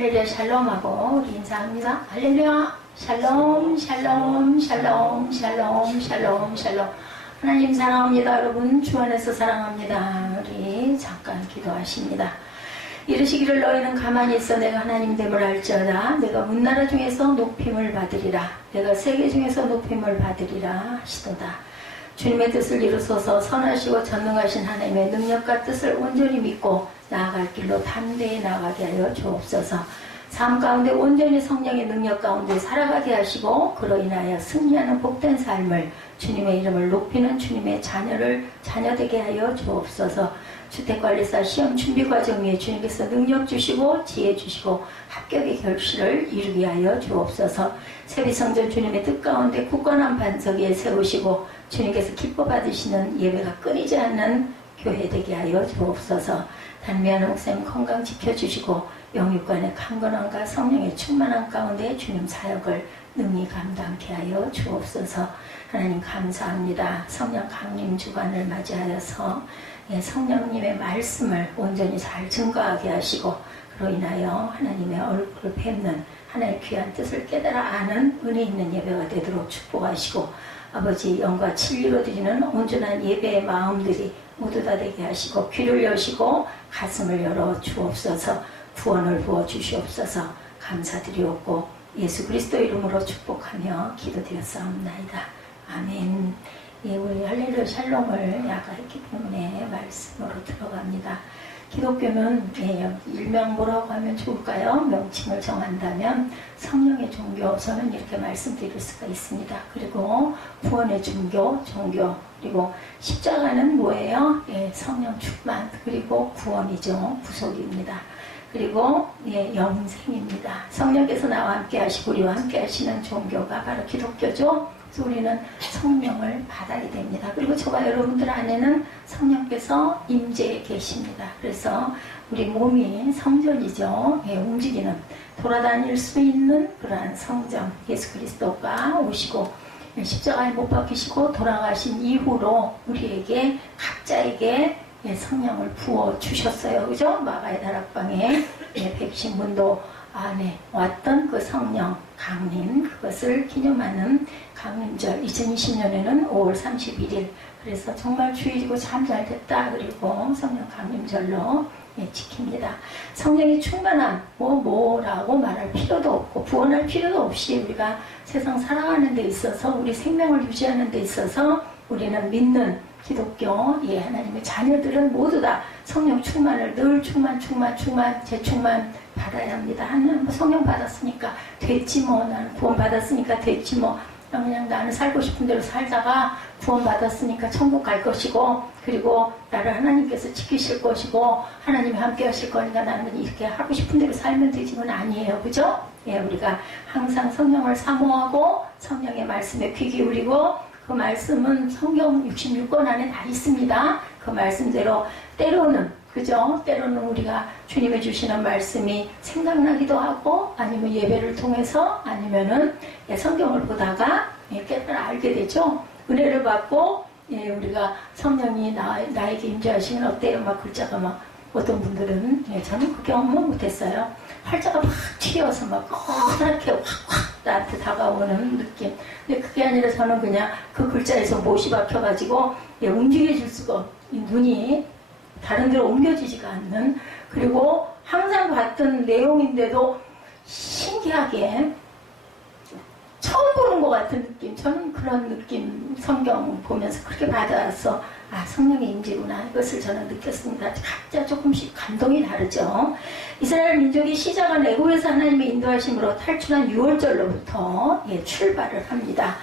할렐루야 샬롬하고 우리 인사합니다. 할렐루야 샬롬 샬롬 샬롬 샬롬 샬롬 샬롬. 하나님 사랑합니다. 여러분 주 안에서 사랑합니다. 우리 잠깐 기도하십니다. 이르시기를 너희는 가만히 있어 내가 하나님 됨을 알지어다. 내가 문나라 중에서 높임을 받으리라. 내가 세계 중에서 높임을 받으리라 하시도다. 주님의 뜻을 이루소서. 선하시고 전능하신 하나님의 능력과 뜻을 온전히 믿고 나아갈 길로 담대히 나아가게 하여 주옵소서. 삶 가운데 온전히 성령의 능력 가운데 살아가게 하시고 그로 인하여 승리하는 복된 삶을 주님의 이름을 높이는 주님의 자녀되게 하여 주옵소서. 주택관리사 시험 준비 과정 위에 주님께서 능력 주시고 지혜 주시고 합격의 결실을 이루게 하여 주옵소서. 세비성전 주님의 뜻 가운데 굳건한 반석 위에 세우시고 주님께서 기뻐 받으시는 예배가 끊이지 않는 교회 되게 하여 주옵소서. 단미한 목사님 건강 지켜주시고 영육간의 강건함과 성령의 충만함 가운데 주님 사역을 능히 감당케 하여 주옵소서. 하나님 감사합니다. 성령 강림 주간을 맞이하여서 성령님의 말씀을 온전히 잘 증거하게 하시고 그로 인하여 하나님의 얼굴을 뵙는 하나님의 귀한 뜻을 깨달아 아는 은혜 있는 예배가 되도록 축복하시고 아버지 영과 진리로 드리는 온전한 예배의 마음들이 모두 다 되게 하시고 귀를 여시고 가슴을 열어 주옵소서. 구원을 부어 주시옵소서. 감사드리옵고 예수 그리스도 이름으로 축복하며 기도드렸사옵나이다. 아멘. 예, 우리 할렐루야 샬롬을 아까 했기 때문에 말씀으로 들어갑니다. 기독교는 일명 뭐라고 하면 좋을까요? 명칭을 정한다면 성령의 종교, 저는 이렇게 말씀드릴 수가 있습니다. 그리고 구원의 종교, 그리고 십자가는 뭐예요? 성령 충만, 그리고 구원이죠. 구속입니다. 그리고 영생입니다. 성령께서 나와 함께 하시고 우리와 함께 하시는 종교가 바로 기독교죠. 그래서 우리는 성령을 받아야 됩니다. 그리고 저와 여러분들 안에는 성령께서 임재해 계십니다. 그래서 우리 몸이 성전이죠. 움직이는 돌아다닐 수 있는 그러한 성전, 예수 그리스도가 오시고 십자가에 못 박히시고 돌아가신 이후로 우리에게 각자에게 성령을 부어 주셨어요. 그죠? 마가의 다락방에 백신문도 안에 왔던 그 성령 강림, 그것을 기념하는 강림절 2020년에는 5월 31일. 그래서 정말 주일이고 참 잘 됐다. 그리고 성령 강림절로 지킵니다. 성령의 충만함, 뭐라고 말할 필요도 없고 구원할 필요도 없이 우리가 세상 살아가는 데 있어서 우리 생명을 유지하는 데 있어서 우리는 믿는 기독교 하나님의 자녀들은 모두 다 성령 충만을 늘 재충만 받아야 합니다. 하나님 성령 받았으니까 됐지 뭐, 나는 구원 받았으니까 됐지 뭐, 그냥 나는 살고 싶은 대로 살다가 구원 받았으니까 천국 갈 것이고 그리고 나를 하나님께서 지키실 것이고 하나님이 함께 하실 거니까 나는 이렇게 하고 싶은 대로 살면 되지는 아니에요. 그죠? 우리가 항상 성령을 사모하고 성령의 말씀에 귀 기울이고 그 말씀은 성경 66권 안에 다 있습니다. 그 말씀대로 때로는 우리가 주님이 주시는 말씀이 생각나기도 하고 아니면 예배를 통해서 아니면은 성경을 보다가 깨달아 알게 되죠. 은혜를 받고 우리가 성령이 나에게 임재하시면 어때요? 막 글자가 막 어떤 분들은 저는 그 경험은 못했어요. 팔자가 막 튀어서 막 이렇게 확 나한테 다가오는 느낌. 근데 그게 아니라 저는 그냥 그 글자에서 못이 박혀가지고 움직여질 수가 눈이 다른 데로 옮겨지지가 않는, 그리고 항상 봤던 내용인데도 신기하게 처음 보는 것 같은 느낌. 저는 그런 느낌 성경 보면서 그렇게 받아서 성령의 임재구나 이것을 저는 느꼈습니다. 각자 조금씩 감동이 다르죠. 이스라엘 민족이 시작한 애굽에서 하나님의 인도하심으로 탈출한 6월절로부터 출발을 합니다.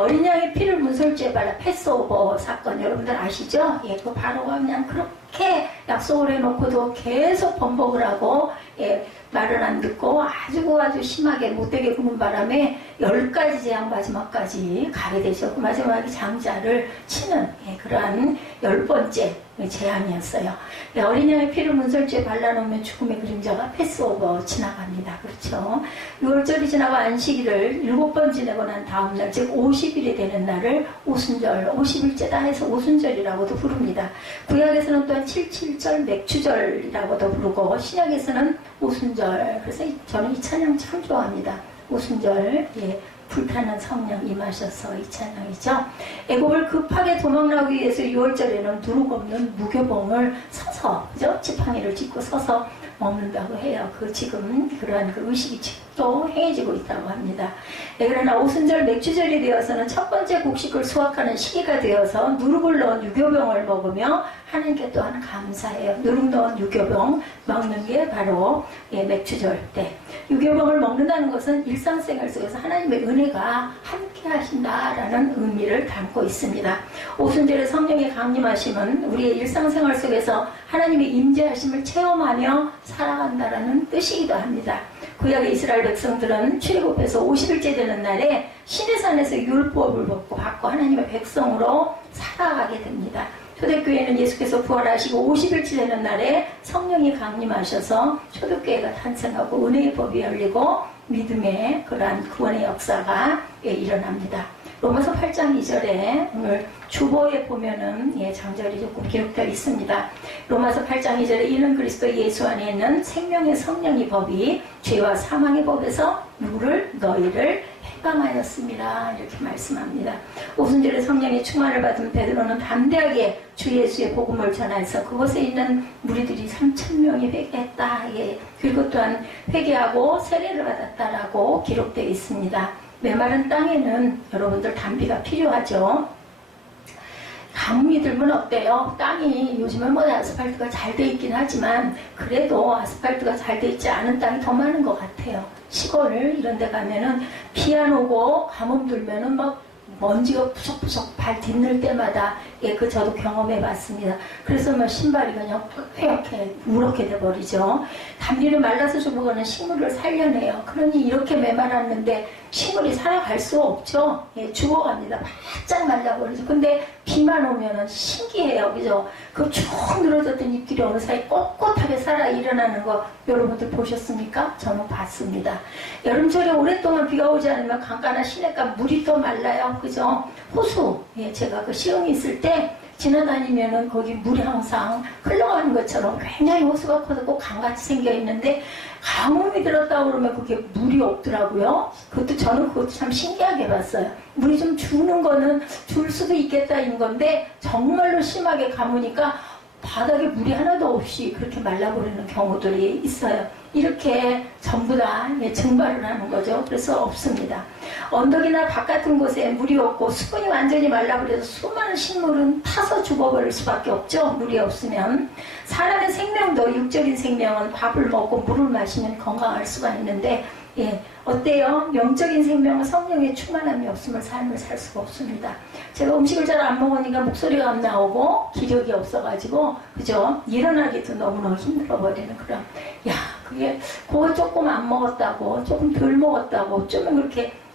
어린 양의 피를 문설주에 발라 패스오버 사건 여러분들 아시죠? 그 바로가 그냥 그렇게 약속을 해놓고도 계속 번복을 하고 말을 안 듣고 아주 심하게 못되게 구는 바람에 10가지 재앙 마지막까지 가게 되죠. 그 마지막에 장자를 치는 그러한 10번째 재앙이었어요. 어린 양의 피를 문설주에 발라놓으면 죽음의 그림자가 패스오버 지나갑니다. 그렇죠. 6월절이 지나고 안식일을 7번 지내고 난 다음날, 즉 50일이 되는 날을 오순절, 50일째다 해서 오순절이라고도 부릅니다. 구약에서는 또한 77절 맥추절이라고도 부르고 신약에서는 오순절. 그래서 저는 이 찬양 참 좋아합니다. 오순절. 예. 불타는 성령 임하셔서 이 찬양이죠. 애굽을 급하게 도망나기 위해서 6월절에는 누룩 없는 무교봉을 서서, 그죠? 지팡이를 짚고 서서 먹는다고 해요. 지금 그러한 의식이 지금도 행해지고 있다고 합니다. 네, 그러나 오순절 맥주절이 되어서는 첫 번째 곡식을 수확하는 시기가 되어서 누룩을 넣은 유교병을 먹으며 하나님께 또한 감사해요. 누룩 넣은 유교병 먹는 게 바로 맥주절 때. 유교병을 먹는다는 것은 일상생활 속에서 하나님의 은혜가 함께 하신다라는 의미를 담고 있습니다. 오순절에 성령의 강림하심은 우리의 일상생활 속에서 하나님의 임재하심을 체험하며 살아간다라는 뜻이기도 합니다. 구약의 이스라엘 백성들은 출애굽해서 50일째 되는 날에 시내산에서 율법을 받고 하나님의 백성으로 살아가게 됩니다. 초대교회는 예수께서 부활하시고 50일째 되는 날에 성령이 강림하셔서 초대교회가 탄생하고 은혜의 법이 열리고 믿음의 그러한 구원의 역사가 일어납니다. 로마서 8장 2절에 오늘 주보에 보면은 장절이 조금 기록되어 있습니다. 로마서 8장 2절에 이는 그리스도 예수 안에 있는 생명의 성령의 법이 죄와 사망의 법에서 너희를 해방하였습니다. 이렇게 말씀합니다. 오순절에 성령의 충만을 받은 베드로는 담대하게 주 예수의 복음을 전해서 그곳에 있는 무리들이 3,000명이 회개했다. 그리고 또한 회개하고 세례를 받았다라고 기록되어 있습니다. 메마른 땅에는 여러분들 담비가 필요하죠. 가뭄이 들면 어때요? 땅이 요즘은 아스팔트가 잘 돼 있긴 하지만 그래도 아스팔트가 잘 돼 있지 않은 땅이 더 많은 것 같아요. 시골 이런 데 가면은 비 안 오고 가뭄 들면은 막 먼지가 푸석푸석 발 딛는 때마다 저도 경험해 봤습니다. 그래서 신발이 그냥 회역해 우렇게 돼버리죠. 담비는 말라서 죽어가는 식물을 살려내요. 그러니 이렇게 메말랐는데 식물이 살아갈 수 없죠. 죽어갑니다. 바짝 말라버리죠. 근데 비만 오면은 신기해요. 그죠? 그 쭉 늘어졌던 잎들이 어느 사이 꼿꼿하게 살아 일어나는 거 여러분들 보셨습니까? 저는 봤습니다. 여름철에 오랫동안 비가 오지 않으면 강가나 시내가 물이 더 말라요. 그죠? 호수, 제가 그 시흥이 있을 때 지나다니면은 거기 물이 항상 흘러가는 것처럼 굉장히 호수가 커서 꼭 강같이 생겨 있는데 가뭄이 들었다고 그러면 그게 물이 없더라고요. 저는 그것도 참 신기하게 봤어요. 물이 좀 주는 거는 줄 수도 있겠다인 건데 정말로 심하게 가무니까 바닥에 물이 하나도 없이 그렇게 말라버리는 경우들이 있어요. 이렇게 전부 다 증발을 하는 거죠. 그래서 없습니다. 언덕이나 밭 같은 곳에 물이 없고 수분이 완전히 말라버려서 수많은 식물은 타서 죽어버릴 수밖에 없죠. 물이 없으면. 사람의 생명도 육적인 생명은 밥을 먹고 물을 마시면 건강할 수가 있는데 어때요? 영적인 생명은 성령의 충만함이 없으면 삶을 살 수가 없습니다. 제가 음식을 잘 안 먹으니까 목소리가 안 나오고 기력이 없어가지고 그죠? 일어나기도 너무너무 힘들어 버리는 그런 그거 조금 안 먹었다고 조금 덜 먹었다고 좀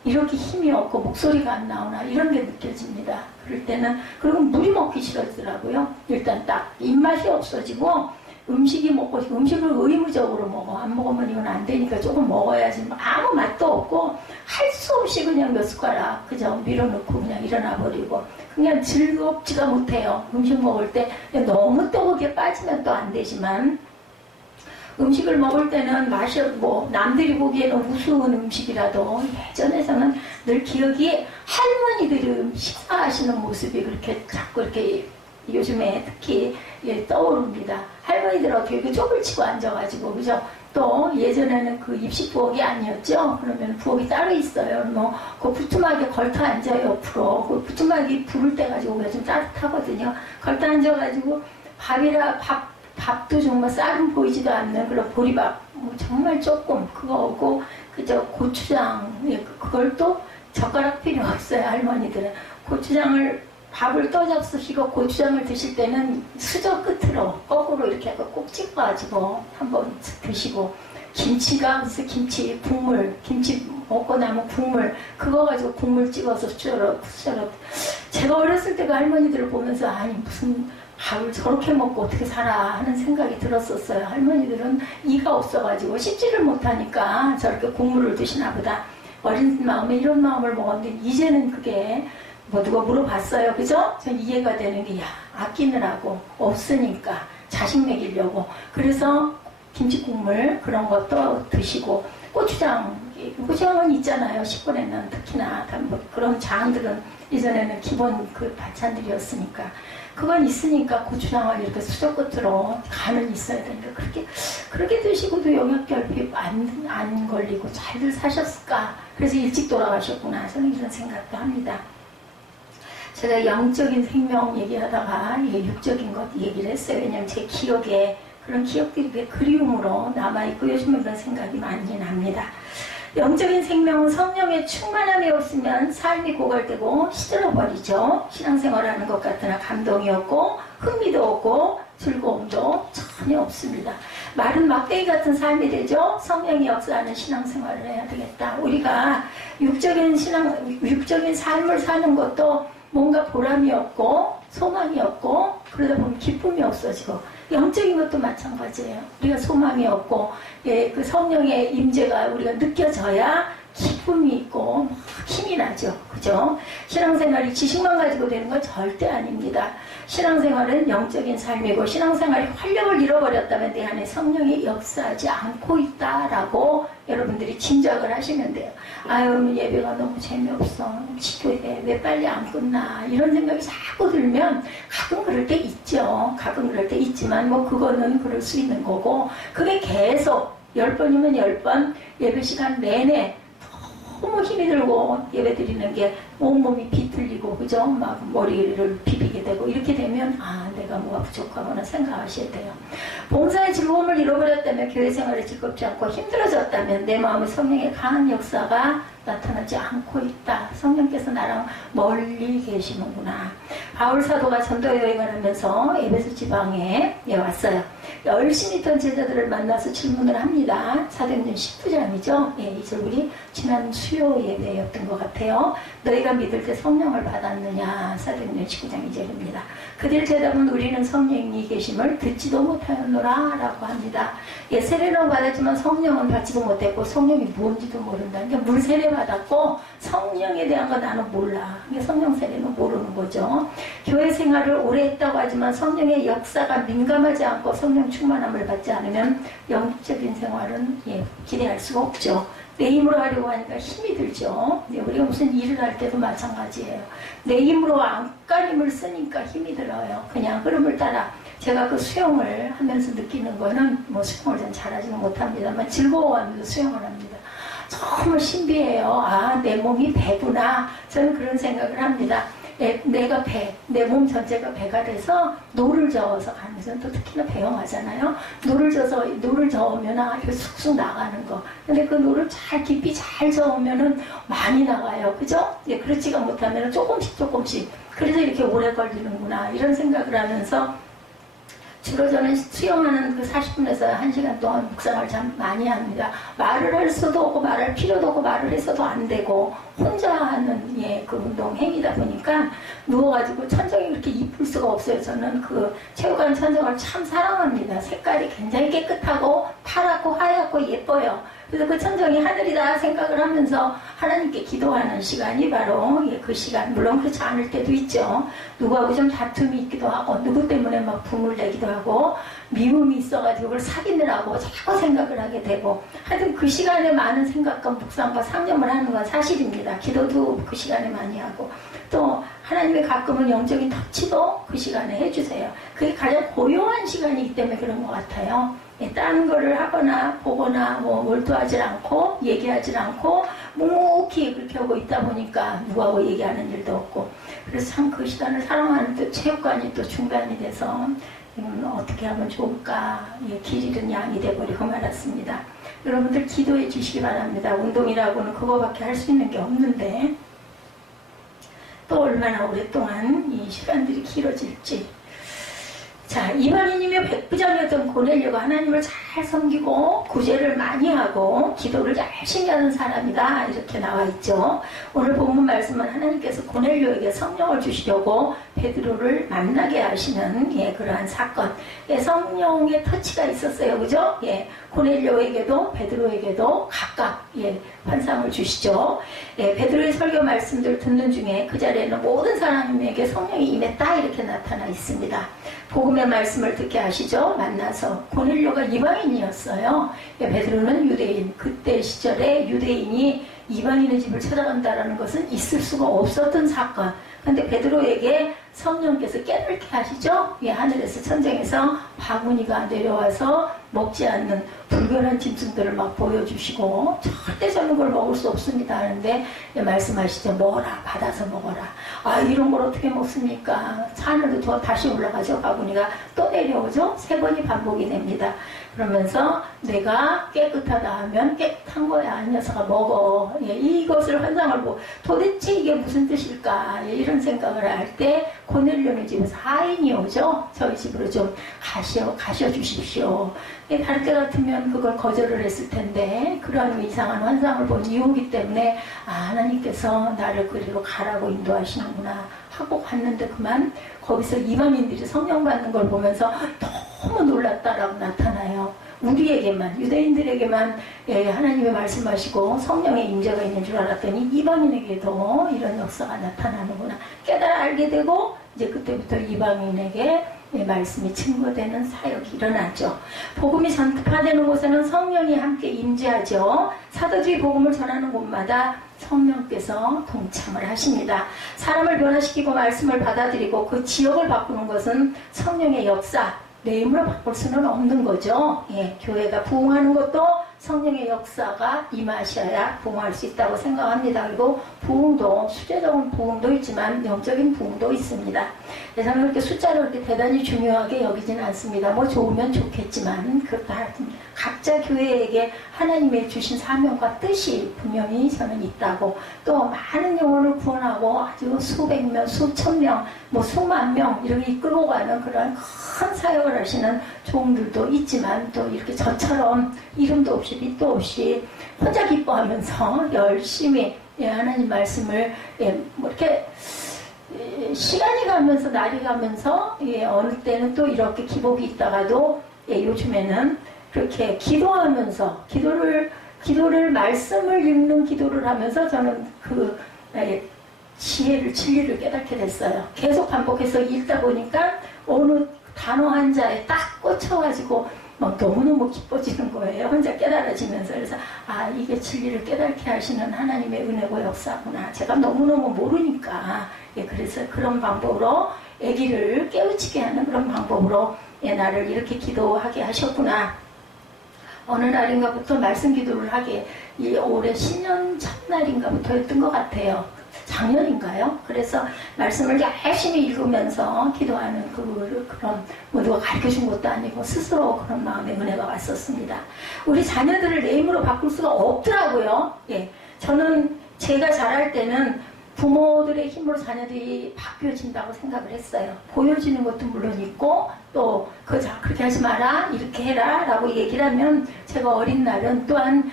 이렇게 힘이 없고 목소리가 안 나오나 이런 게 느껴집니다. 그럴 때는 그리고 물이 먹기 싫어지더라고요. 일단 딱 입맛이 없어지고 음식을 의무적으로 먹어. 안 먹으면 이건 안 되니까 조금 먹어야지. 아무 맛도 없고 할 수 없이 그냥 몇 숟가락 그저 밀어넣고 그냥 일어나 버리고 그냥 즐겁지가 못해요. 음식 먹을 때 너무 또 거기에 빠지면 또 안 되지만 음식을 먹을 때는 맛이 남들이 보기에는 우스운 음식이라도 예전에서는 늘 기억이 할머니들이 식사하시는 모습이 그렇게 자꾸 이렇게 요즘에 특히 떠오릅니다. 할머니들 어떻게 쪽을 치고 앉아가지고 그죠? 또 예전에는 그 입식 부엌이 아니었죠? 그러면 부엌이 따로 있어요. 그 부뚜막에 걸터 앉아요 옆으로. 그 부뚜막이 부를 때 가지고 요즘 따뜻하거든요. 걸터 앉아가지고 밥도 정말 쌀은 보이지도 않는 그런 보리밥 정말 조금 그거고 그저 고추장 그걸 또 젓가락 필요 없어요. 할머니들은 밥을 떠잡수시고 고추장을 드실 때는 수저 끝으로 거꾸로 이렇게 꼭 찍어가지고 한번 드시고 김치가 무슨 김치 먹고 남은 국물 그거 가지고 국물 찍어서 수저로 제가 어렸을 때 그 할머니들을 보면서 아니 무슨 밥을 저렇게 먹고 어떻게 살아 하는 생각이 들었었어요. 할머니들은 이가 없어가지고 씹지를 못하니까 저렇게 국물을 드시나 보다. 어린 마음에 이런 마음을 먹었는데 이제는 그게 누가 물어봤어요. 그죠? 전 이해가 되는 게 아끼느라고 없으니까 자식 먹이려고. 그래서 김치국물 그런 것도 드시고, 고추장은 있잖아요. 식권에는 특히나 뭐 그런 장들은 이전에는 기본 그 반찬들이었으니까 그건 있으니까 고추장을 이렇게 수저 끝으로 간은 있어야 되니까 그렇게 드시고도 영양결핍 안 걸리고 잘들 사셨을까. 그래서 일찍 돌아가셨구나. 저는 이런 생각도 합니다. 제가 영적인 생명 얘기하다가 육적인 것 얘기를 했어요. 왜냐면 제 기억에 그런 기억들이 그리움으로 남아있고 요즘은 그런 생각이 많이 납니다. 영적인 생명은 성령의 충만함이 없으면 삶이 고갈되고 시들어버리죠. 신앙생활하는 것 같으나 감동이 없고 흥미도 없고 즐거움도 전혀 없습니다. 마른 막대기 같은 삶이 되죠. 성령이 역사하는 신앙생활을 해야 되겠다. 우리가 육적인 삶을 사는 것도 뭔가 보람이 없고 소망이 없고 그러다 보면 기쁨이 없어지고, 영적인 것도 마찬가지예요. 우리가 소망이 없고 그 성령의 임재가 우리가 느껴져야 기쁨이 있고 힘이 나죠. 그죠? 신앙생활이 지식만 가지고 되는 건 절대 아닙니다. 신앙생활은 영적인 삶이고, 신앙생활이 활력을 잃어버렸다면 내 안에 성령이 역사하지 않고 있다라고 여러분들이 짐작을 하시면 돼요. 아유, 예배가 너무 재미없어. 기도해. 왜 빨리 안 끝나. 이런 생각이 자꾸 들면 가끔 그럴 때 있죠. 가끔 그럴 때 있지만 뭐 그거는 그럴 수 있는 거고, 그게 계속 10번이면 10번 예배 시간 내내 너무 힘이 들고 예배 드리는 게 온몸이 비틀리고, 그죠? 막 머리를 비비게 되고, 이렇게 되면 내가 뭐가 부족하구나 생각하셔야 돼요. 봉사의 즐거움을 잃어버렸다면, 교회 생활이 즐겁지 않고 힘들어졌다면 내 마음에 성령의 강한 역사가 나타나지 않고 있다. 성령께서 나랑 멀리 계시는구나. 바울 사도가 전도 여행을 하면서 에베소 지방에 왔어요. 열심히 있던 제자들을 만나서 질문을 합니다. 사도행전 19장이죠. 이제 우리 지난 수요 예배였던 것 같아요. 너희가 믿을 때 성령을 받았느냐. 사도행전 19장 2절입니다. 그들 대답은 우리는 성령이 계심을 듣지도 못하였노라 라고 합니다. 세례는 받았지만 성령은 받지도 못했고, 성령이 뭔지도 모른다. 그러니까 물 세례 받았고 성령에 대한 거 나는 몰라. 그러니까 성령 세례는 모르는 거죠. 교회 생활을 오래 했다고 하지만 성령의 역사가 민감하지 않고 성령 충만함을 받지 않으면 영적인 생활은 기대할 수가 없죠. 내 힘으로 하려고 하니까 힘이 들죠. 우리가 무슨 일을 할 때도 마찬가지예요. 내 힘으로 안간힘을 쓰니까 힘이 들어요. 그냥 흐름을 따라. 제가 그 수영을 하면서 느끼는 거는, 뭐 수영을 전 잘하지는 못합니다만 즐거워하면서 수영을 합니다. 정말 신비해요. 내 몸이 배구나. 저는 그런 생각을 합니다. 내가 내 몸 전체가 배가 돼서 노를 저어서 가면서, 또 특히나 배영하잖아요. 노를 저으면 이렇게 쑥쑥 나가는 거. 근데 그 노를 깊이 잘 저으면은 많이 나가요. 그죠? 그렇지가 못하면 조금씩. 그래서 이렇게 오래 걸리는구나. 이런 생각을 하면서 주로 저는 수영하는 그 40분에서 1시간 동안 묵상을 참 많이 합니다. 말을 할 수도 없고 말할 필요도 없고 말을 해서도 안 되고 혼자 하는 그 운동 행위다 보니까 누워가지고 천정이 그렇게 이쁠 수가 없어요. 저는 그 체육관 천정을 참 사랑합니다. 색깔이 굉장히 깨끗하고 파랗고 하얗고 예뻐요. 그래서 그 천정이 하늘이다 생각을 하면서 하나님께 기도하는 시간이 바로 그 시간. 물론 그렇지 않을 때도 있죠. 누구하고 좀 다툼이 있기도 하고, 누구 때문에 막 분을 내기도 하고, 미움이 있어가지고 그걸 사귀느라고 자꾸 생각을 하게 되고, 하여튼 그 시간에 많은 생각과 묵상과 상념을 하는 건 사실입니다. 기도도 그 시간에 많이 하고, 또 하나님의 가끔은 영적인 터치도 그 시간에 해주세요. 그게 가장 고요한 시간이기 때문에 그런 것 같아요. 다른 거를 하거나 보거나 뭐 몰두하지 않고 얘기하지 않고 묵묵히 그렇게 하고 있다 보니까 누구하고 얘기하는 일도 없고, 그래서 참 그 시간을 사랑하는 또 체육관이 또 중단이 돼서 어떻게 하면 좋을까, 길 잃은 양이 돼버리고 말았습니다. 여러분들 기도해 주시기 바랍니다. 운동이라고는 그거밖에 할 수 있는 게 없는데 또 얼마나 오랫동안 이 시간들이 길어질지. 자, 이방인이며 백부장이었던 고넬료가 하나님을 잘 섬기고 구제를 많이 하고 기도를 열심히 하는 사람이다, 이렇게 나와 있죠. 오늘 본문 말씀은 하나님께서 고넬료에게 성령을 주시려고 베드로를 만나게 하시는 그러한 사건. 성령의 터치가 있었어요. 그죠? 고넬료에게도 베드로에게도 각각 환상을 주시죠. 베드로의 설교 말씀들 듣는 중에 그 자리에는 모든 사람에게 성령이 임했다, 이렇게 나타나 있습니다. 복음의 복음의 말씀을 듣게 하시죠. 만나서 고넬료가 이방인이었어요. 베드로는 유대인. 그때 시절에 유대인이 이방인의 집을 찾아간다는 것은 있을 수가 없었던 사건. 근데 베드로에게 성령께서 깨닫게 하시죠. 하늘에서 천장에서 바구니가 내려와서 먹지 않는 불변한 짐승들을 막 보여주시고 절대 저는 걸 먹을 수 없습니다 하는데 말씀하시죠. 먹어라. 받아서 먹어라. 아, 이런 걸 어떻게 먹습니까? 하늘로 저 다시 올라가죠. 바구니가 또 내려오죠. 3번이 반복이 됩니다. 그러면서 내가 깨끗하다 하면 깨끗한 거야. 이 녀석아 먹어. 이것을 환상을 보고 도대체 이게 무슨 뜻일까? 이런 생각을 할 때 고넬료네 집에서 하인이 오죠. 저희 집으로 좀 가셔 주십시오. 다른 때 같으면 그걸 거절을 했을 텐데 그런 이상한 환상을 본 이유이기 때문에 하나님께서 나를 그리로 가라고 인도하시는구나 하고 갔는데 그만 거기서 이방인들이 성령 받는 걸 보면서 너무 놀랐다라고 나타나요. 우리에게만 유대인들에게만 하나님의 말씀하시고 성령의 임재가 있는 줄 알았더니 이방인에게도 이런 역사가 나타나는구나 깨달아 알게 되고 이제 그때부터 이방인에게 말씀이 증거되는 사역이 일어나죠. 복음이 전파되는 곳에는 성령이 함께 임재하죠. 사도주의 복음을 전하는 곳마다 성령께서 동참을 하십니다. 사람을 변화시키고 말씀을 받아들이고 그 지역을 바꾸는 것은 성령의 역사, 내 힘으로 바꿀 수는 없는 거죠. 교회가 부흥하는 것도 성령의 역사가 임하셔야 부흥할 수 있다고 생각합니다. 그리고 부흥도 수제적인 부흥도 있지만 영적인 부흥도 있습니다. 저는 그렇게 숫자를 그렇게 대단히 중요하게 여기지는 않습니다. 뭐 좋으면 좋겠지만 그렇다 하여튼 각자 교회에게 하나님의 주신 사명과 뜻이 분명히 저는 있다고 또 많은 영혼을 구원하고 아주 수백 명, 수천 명, 뭐 수만 명 이렇게 이끌고 가는 그런 큰 사역을 하시는 종들도 있지만 또 이렇게 저처럼 이름도 없이 빛도 없이 혼자 기뻐하면서 열심히 하나님 말씀을 뭐 이렇게 시간이 가면서 날이 가면서 어느 때는 또 이렇게 기복이 있다가도 요즘에는 그렇게 기도하면서 기도를 말씀을 읽는 기도를 하면서 저는 그 지혜를 진리를 깨닫게 됐어요. 계속 반복해서 읽다 보니까 어느 단어 한 자에 딱 꽂혀가지고 막 너무너무 기뻐지는 거예요. 혼자 깨달아지면서. 그래서 이게 진리를 깨닫게 하시는 하나님의 은혜고 역사구나. 제가 너무너무 모르니까 그래서 그런 방법으로 아기를 깨우치게 하는 그런 방법으로 나를 이렇게 기도하게 하셨구나. 어느 날인가부터 말씀 기도를 하게 올해 신년 첫날인가부터 했던 것 같아요. 작년인가요? 그래서 말씀을 열심히 읽으면서 기도하는 그런 뭐 누가 가르쳐준 것도 아니고 스스로 그런 마음의 은혜가 왔었습니다. 우리 자녀들을 내 힘으로 바꿀 수가 없더라고요. 저는 제가 자랄 때는 부모들의 힘으로 자녀들이 바뀌어진다고 생각을 했어요. 보여지는 것도 물론 있고 또 그렇게 하지 마라 이렇게 해라 라고 얘기를 하면 제가 어린 날은 또한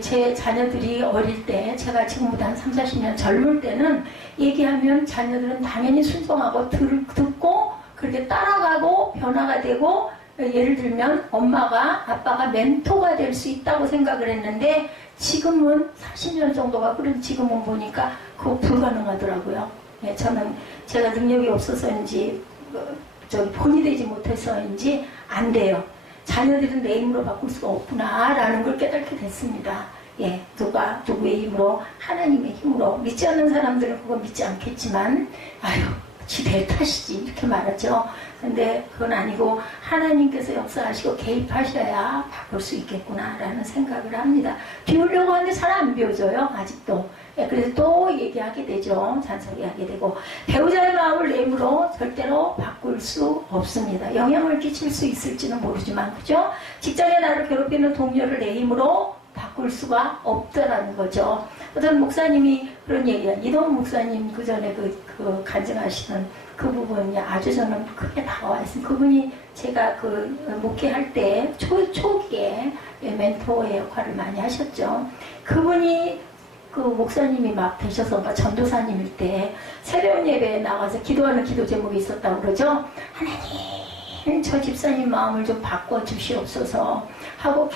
제 자녀들이 어릴 때 제가 지금보다 한 3, 40년 젊을 때는 얘기하면 자녀들은 당연히 순종하고 듣고 그렇게 따라가고 변화가 되고 예를 들면 엄마가 아빠가 멘토가 될 수 있다고 생각을 했는데 지금은 40년 정도가 흐른 지금은 보니까 그거 불가능하더라고요. 저는 제가 능력이 없어서인지 본이 되지 못해서인지 안 돼요. 자녀들은 내 힘으로 바꿀 수가 없구나 라는 걸 깨닫게 됐습니다. 누구의 힘으로 하나님의 힘으로 믿지 않는 사람들은 그거 믿지 않겠지만 지대 탓이지 이렇게 말하죠. 근데 그건 아니고 하나님께서 역사하시고 개입하셔야 바꿀 수 있겠구나라는 생각을 합니다. 비우려고 하는데 잘 안 비워져요. 아직도. 그래서 또 얘기하게 되죠. 잔소리하게 되고 배우자의 마음을 내 힘으로 절대로 바꿀 수 없습니다. 영향을 끼칠 수 있을지는 모르지만 그죠? 직장에 나를 괴롭히는 동료를 내 힘으로 바꿀 수가 없다라는 거죠. 어떤 목사님이 그런 얘기야. 이동 목사님 그 전에 그 간증하시는 그 부분이 아주 저는 크게 다가와 있습니다. 그분이 제가 목회할 때 초기에 멘토의 역할을 많이 하셨죠. 그분이 그 목사님이 막 되셔서 전도사님일 때 새벽 예배에 나가서 기도하는 기도 제목이 있었다고 그러죠. 하나님 저 집사님 마음을 좀 바꿔주시옵소서 하고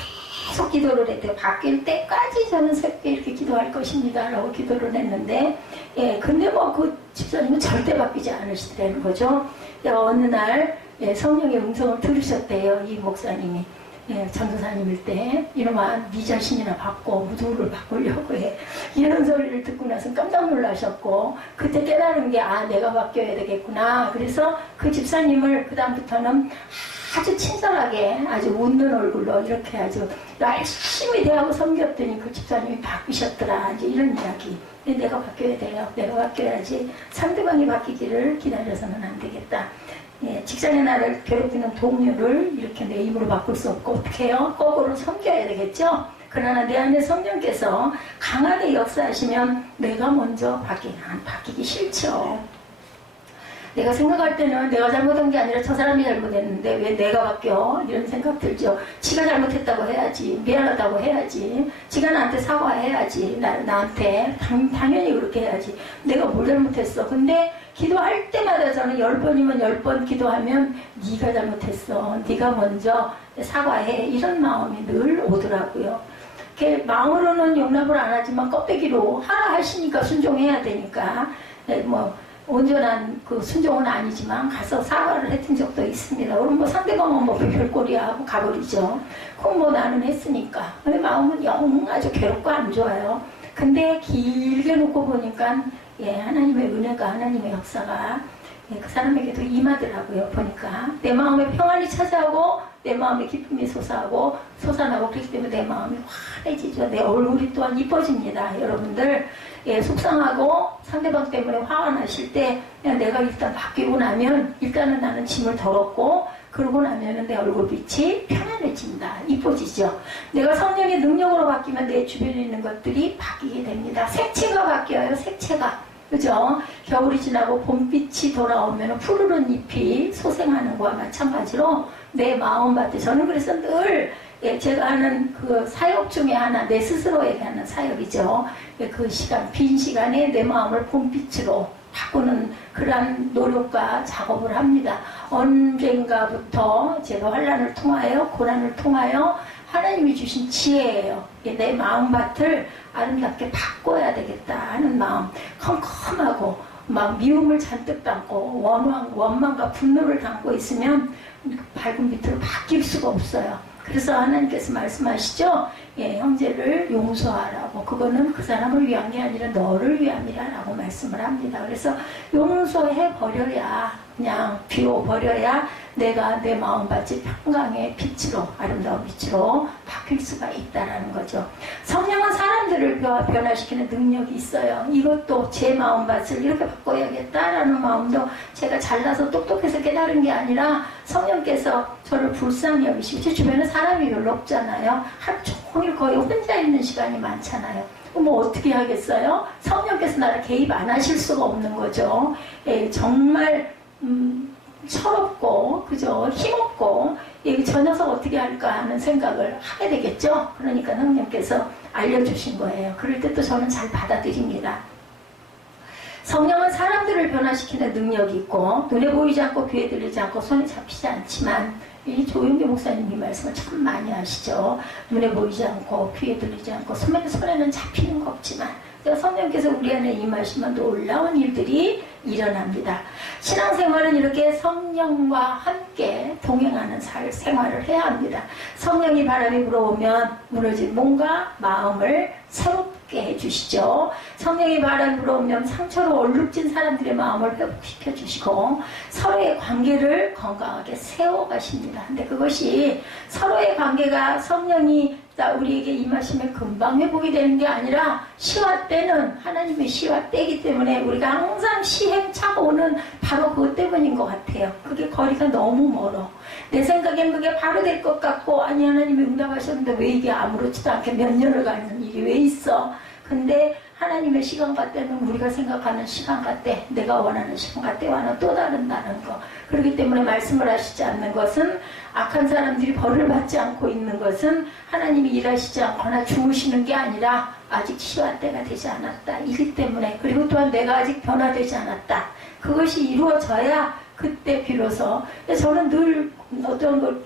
계속 기도를 했대요. 바뀔 때까지 저는 새벽에 이렇게 기도할 것입니다 라고 기도를 했는데 근데 그 집사님은 절대 바뀌지 않으시더라는 거죠. 어느 날 예, 성령의 음성을 들으셨대요. 이 목사님이. 예, 전도사님일 때 이놈아 네 자신이나 바꿔 무도를 바꾸려고 해 이런 소리를 듣고 나서 깜짝 놀라셨고 그때 깨달은 게 내가 바뀌어야 되겠구나. 그래서 그 집사님을 그 다음부터는 아주 친절하게 아주 웃는 얼굴로 이렇게 아주 열심히 대하고 섬겼더니 그 집사님이 바뀌셨더라. 이제 이런 이야기. 근데 내가 바뀌어야 돼요. 내가 바뀌어야지 상대방이 바뀌기를 기다려서는 안 되겠다. 예, 직장에 나를 괴롭히는 동료를 이렇게 내 힘으로 바꿀 수 없고 어떻게 해요? 거꾸로 섬겨야 되겠죠? 그러나 내 안에 성령께서 강하게 역사하시면 내가 먼저 바뀌기 싫죠. 내가 생각할 때는 내가 잘못한 게 아니라 저 사람이 잘못했는데 왜 내가 바뀌어? 이런 생각 들죠. 지가 잘못했다고 해야지. 미안하다고 해야지. 지가 나한테 사과해야지. 나한테 당연히 그렇게 해야지. 내가 뭘 잘못했어. 근데 기도할 때마다 저는 10번이면 10번 기도하면 네가 잘못했어. 네가 먼저 사과해. 이런 마음이 늘 오더라고요. 마음으로는 용납을 안 하지만 껍데기로 하라 하시니까 순종해야 되니까 온전한 그 순종은 아니지만 가서 사과를 했던 적도 있습니다. 그럼 상대방은 별꼴이야 하고 가버리죠. 그럼 나는 했으니까. 근데 마음은 영 아주 괴롭고 안 좋아요. 근데 길게 놓고 보니까 하나님의 은혜가 하나님의 역사가 그 사람에게도 임하더라고요. 보니까 내 마음에 평안이 찾아오고 내 마음에 기쁨이 솟아나고 그렇기 때문에 내 마음이 환해지죠. 내 얼굴이 또한 이뻐집니다. 여러분들 속상하고 상대방 때문에 화가 나실 때 내가 일단 바뀌고 나면 일단은 나는 짐을 덜었고 그러고 나면은 내 얼굴빛이 편안해진다. 이뻐지죠. 내가 성령의 능력으로 바뀌면 내 주변에 있는 것들이 바뀌게 됩니다. 색채가 바뀌어요. 색채가. 그죠? 겨울이 지나고 봄빛이 돌아오면 푸르른 잎이 소생하는 것과 마찬가지로 내 마음밭에 저는 그래서 늘 제가 하는 그 사역 중에 하나 내 스스로에게 하는 사역이죠. 그 시간 빈 시간에 내 마음을 봄빛으로 바꾸는 그러한 노력과 작업을 합니다. 언젠가부터 제가 환난을 통하여 고난을 통하여 하나님이 주신 지혜예요. 내 마음밭을 아름답게 바꿔야 되겠다 하는 마음, 컴컴하고 막 미움을 잔뜩 담고 원망과 분노를 담고 있으면 밝은 빛으로 바뀔 수가 없어요. 그래서 하나님께서 말씀하시죠. 형제를 용서하라고. 그거는 그 사람을 위한 게 아니라 너를 위함이라고 말씀을 합니다. 그래서 용서해 버려야 그냥 비워버려야 내가 내 마음밭이 평강의 빛으로 아름다운 빛으로 바뀔 수가 있다라는 거죠. 성령은 사람들을 변화시키는 능력이 있어요. 이것도 제 마음밭을 이렇게 바꿔야겠다라는 마음도 제가 잘나서 똑똑해서 깨달은 게 아니라 성령께서 저를 불쌍히 여기시고 제 주변에 사람이 별로 없잖아요. 하루 종일 거의 혼자 있는 시간이 많잖아요. 어떻게 하겠어요? 성령께서 나를 개입 안 하실 수가 없는 거죠. 정말 철없고 그죠? 힘없고 저 녀석 어떻게 할까 하는 생각을 하게 되겠죠. 그러니까 성령께서 알려주신 거예요. 그럴 때 또 저는 잘 받아들입니다. 성령은 사람들을 변화시키는 능력이 있고 눈에 보이지 않고 귀에 들리지 않고 손에 잡히지 않지만 이 조용기 목사님이 말씀을 참 많이 하시죠. 눈에 보이지 않고 귀에 들리지 않고 손에는 잡히는 거 없지만 성령께서 우리 안에 임하시면 놀라운 일들이 일어납니다. 신앙생활은 이렇게 성령과 함께 동행하는 생활을 해야 합니다. 성령이 바람이 불어오면 무너진 몸과 마음을 새롭게 해주시죠. 성령이 바람이 불어오면 상처로 얼룩진 사람들의 마음을 회복시켜 주시고 서로의 관계를 건강하게 세워가십니다. 근데 그것이 서로의 관계가 성령이 우리에게 임하시면 금방 회복이 되는 게 아니라 시와 때는 하나님의 시와 때이기 때문에 우리가 항상 시행착오는 오는 바로 그것 때문인 것 같아요. 그게 거리가 너무 멀어. 내 생각엔 그게 바로 될 것 같고 아니 하나님이 응답하셨는데 왜 이게 아무렇지도 않게 몇 년을 가는 일이 왜 있어. 근데 하나님의 시간과 때는 우리가 생각하는 시간과 때 내가 원하는 시간과 때와는 또 다른다는 거. 그렇기 때문에 말씀을 하시지 않는 것은 악한 사람들이 벌을 받지 않고 있는 것은 하나님이 일하시지 않거나 주무시는 게 아니라 아직 시와 때가 되지 않았다. 이기 때문에 그리고 또한 내가 아직 변화되지 않았다. 그것이 이루어져야 그때 비로소 저는 늘 어떤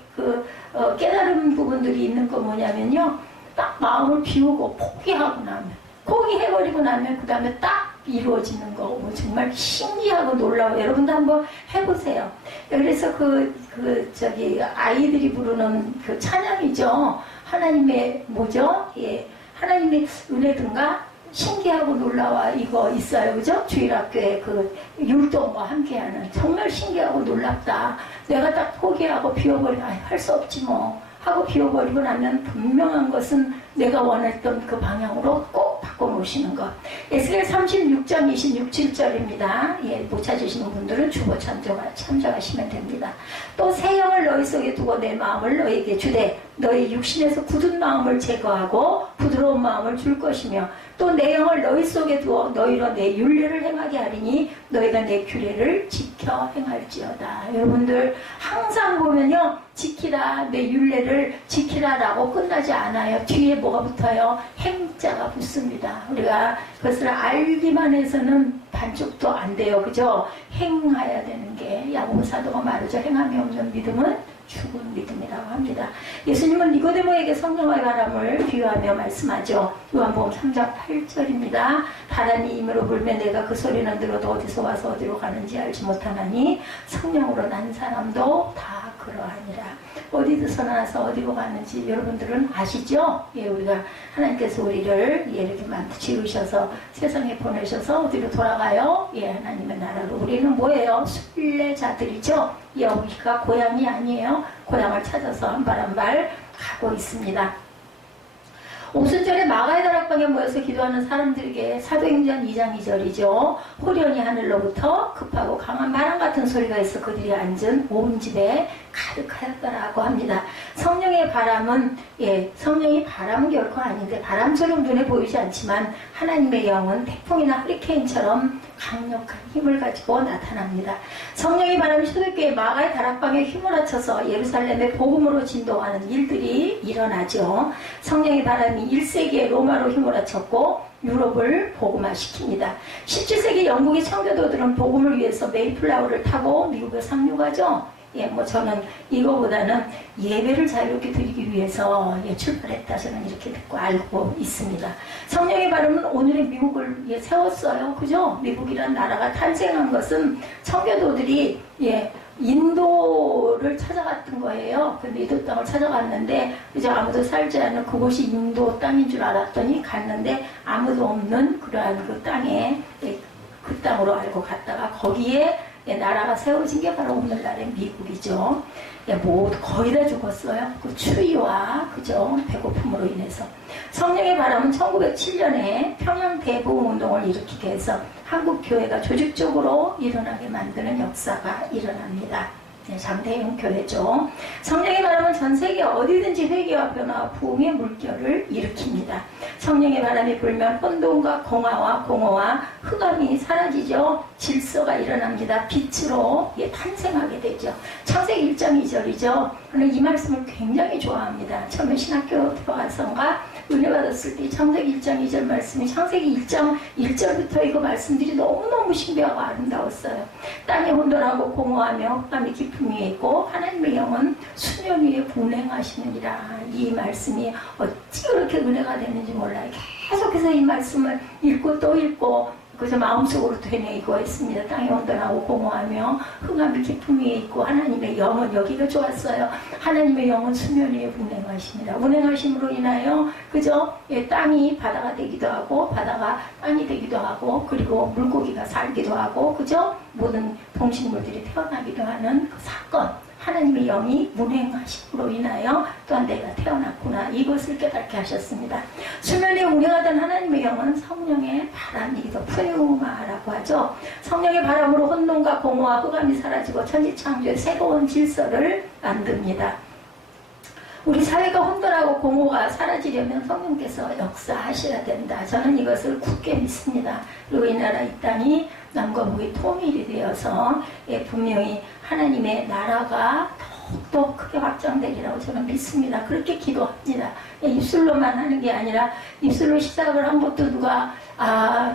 깨달은 부분들이 있는 거 뭐냐면요. 딱 마음을 비우고 포기하고 나면 포기해버리고 나면 그 다음에 딱 이루어지는 거고 정말 신기하고 놀라워요. 여러분도 한번 해보세요. 그래서 저기 아이들이 부르는 그 찬양이죠. 하나님의 뭐죠? 예, 하나님의 은혜든가 신기하고 놀라워 이거 있어요. 그죠? 주일학교에 그 율동과 함께하는 정말 신기하고 놀랍다. 내가 딱 포기하고 비워버리고 할 수 없지 뭐 하고 비워버리고 나면 분명한 것은 내가 원했던 그 방향으로 꼭 바꿔놓으시는 것. 에스겔 36장 26, 7절입니다. 예, 못 찾으시는 분들은 주보 참조하시면 됩니다. 또 새 영을 너희 속에 두고 내 마음을 너희에게 주되 너희 육신에서 굳은 마음을 제거하고 부드러운 마음을 줄 것이며 또 내 영을 너희 속에 두어 너희로 내 율례를 행하게 하리니 너희가 내 규례를 지켜 행할지어다. 여러분들 항상 보면요, 지키라, 내 율례를 지키라라고 끝나지 않아요. 뒤에 뭐가 붙어요? 행자가 붙습니다. 우리가 그것을 알기만 해서는 반쪽도 안 돼요. 그죠? 행해야 되는 게 야고보 사도가 말하죠. 행함이 없는 믿음은 죽은 믿음이라고 합니다. 예수님은 니고데모에게 성령의 바람을 비유하며 말씀하죠. 요한복음 3장 8절입니다. 바람이 임으로 불면 내가 그 소리는 들어도 어디서 와서 어디로 가는지 알지 못하나니 성령으로 난 사람도 다 그러하니라. 어디서 나서 어디로 가는지 여러분들은 아시죠? 예, 우리가 하나님께서 우리를 이렇게 지으셔서 세상에 보내셔서 어디로 돌아가요? 예, 하나님의 나라로. 우리는 뭐예요? 순례자들이죠. 여기가 고향이 아니에요. 고향을 찾아서 한 발 한 발 가고 있습니다. 오순절에 마가의 다락방에 모여서 기도하는 사람들에게 사도행전 2장 2절이죠. 호련히 하늘로부터 급하고 강한 바람 같은 소리가 있어 그들이 앉은 온 집에 가득하였더라고 합니다. 성령의 바람은, 예, 성령이 바람은 결코 아닌데 바람처럼 눈에 보이지 않지만 하나님의 영은 태풍이나 허리케인처럼 강력한 힘을 가지고 나타납니다. 성령의 바람이 초대교회 마가의 다락방에 휘몰아쳐서 예루살렘의 복음으로 진동하는 일들이 일어나죠. 성령의 바람이 1세기에 로마로 휘몰아쳤고 유럽을 복음화시킵니다. 17세기 영국의 청교도들은 복음을 위해서 메이플라워를 타고 미국에 상륙하죠. 예, 뭐 저는 이거보다는 예배를 자유롭게 드리기 위해서 출발했다 저는 이렇게 듣고 알고 있습니다. 성령의 바람은 오늘의 미국을 세웠어요. 그죠? 미국이란 나라가 탄생한 것은 청교도들이 인도를 찾아갔던 거예요. 근데 인도 땅을 찾아갔는데 이제 아무도 살지 않는 그곳이 인도 땅인 줄 알았더니 갔는데 아무도 없는 그러한 그 땅에 그 땅으로 알고 갔다가 거기에 나라가 세워진 게 바로 오늘날의 미국이죠. 모두 거의 다 죽었어요. 그 추위와 그죠? 배고픔으로 인해서. 성령의 바람은 1907년에 평양 대부흥 운동을 일으키게 해서 한국 교회가 조직적으로 일어나게 만드는 역사가 일어납니다. 장대형 교회죠. 성령의 바람은 전 세계 어디든지 회개와 변화와 부흥의 물결을 일으킵니다. 성령의 바람이 불면 혼돈과 공허와 흑암이 사라지죠. 질서가 일어납니다. 빛으로 탄생하게 되죠. 창세기 1장 2절이죠. 저는 이 말씀을 굉장히 좋아합니다. 처음에 신학교 들어가서가 은혜 받았을 때 창세기 1장 2절 말씀이 창세기 1장 1절부터 이거 말씀들이 너무너무 신비하고 아름다웠어요. 땅이 혼돈하고 공허하며 흑암이 깊음 위에 있고 하나님의 영은 수면 위에 운행하시느니라. 이 말씀이 어찌 그렇게 은혜가 되는지 몰라요. 계속해서 이 말씀을 읽고 또 읽고 그래서 마음속으로 되뇌이고 있습니다. 땅이 온전하고 공허하며 흑암이 깊음 위에 있고 하나님의 영은 여기가 좋았어요. 하나님의 영은 수면 위에 운행하십니다. 운행하심으로 인하여 그죠? 땅이 바다가 되기도 하고 바다가 땅이 되기도 하고 그리고 물고기가 살기도 하고 그죠? 모든 동식물들이 태어나기도 하는 그 사건. 하나님의 영이 운행하심으로 인하여 또한 내가 태어났구나 이것을 깨닫게 하셨습니다. 수면에 운행하던 하나님의 영은 성령의 바람이기도 푸뉴마라고 하죠. 성령의 바람으로 혼돈과 공허와 흑암이 사라지고 천지창조의 새로운 질서를 만듭니다. 우리 사회가 혼돈하고 공허가 사라지려면 성령께서 역사하셔야 된다. 저는 이것을 굳게 믿습니다. 그리고 이 나라 이 땅이 남과 북이 통일이 되어서 분명히 하나님의 나라가 더욱더 크게 확장되리라고 저는 믿습니다. 그렇게 기도합니다. 입술로만 하는 게 아니라 입술로 시작을 한 것도 누가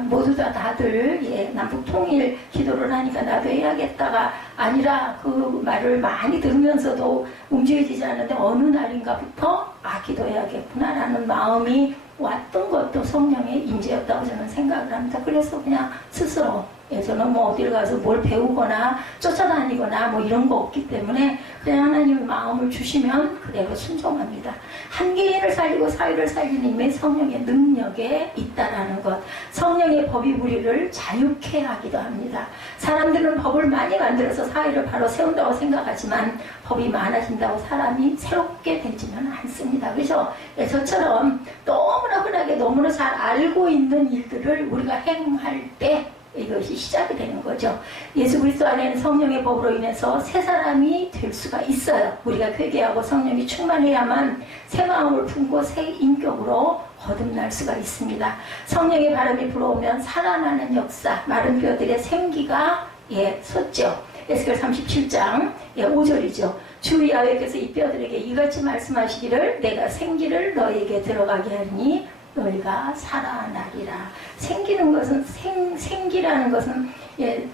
모두 다들 남북 통일 기도를 하니까 나도 해야겠다가 아니라 그 말을 많이 들으면서도 움직여지지 않는데 어느 날인가부터 기도해야겠구나라는 마음이 왔던 것도 성령의 인재였다고 저는 생각을 합니다. 그래서 그냥 스스로 저는 뭐 어디를 가서 뭘 배우거나 쫓아다니거나 뭐 이런 거 없기 때문에 그냥 하나님의 마음을 주시면 그대로 순종합니다. 한 개인을 살리고 사회를 살리는 힘이 성령의 능력에 있다라는 것. 성령의 법이 우리를 자유케 하기도 합니다. 사람들은 법을 많이 만들어서 사회를 바로 세운다고 생각하지만 법이 많아진다고 사람이 새롭게 되지는 않습니다. 그래서 저처럼 너무나 흔하게 너무나 잘 알고 있는 일들을 우리가 행할 때 이것이 시작이 되는 거죠. 예수 그리스도 안에는 성령의 법으로 인해서 새 사람이 될 수가 있어요. 우리가 회개하고 성령이 충만해야만 새 마음을 품고 새 인격으로 거듭날 수가 있습니다. 성령의 바람이 불어오면 살아나는 역사, 마른 뼈들의 생기가 솟죠. 에스겔 37장 5절이죠. 주 야훼께서 이 뼈들에게 이같이 말씀하시기를 내가 생기를 너에게 들어가게 하리니 너희가 살아나리라. 생기는 것은 생기라는 것은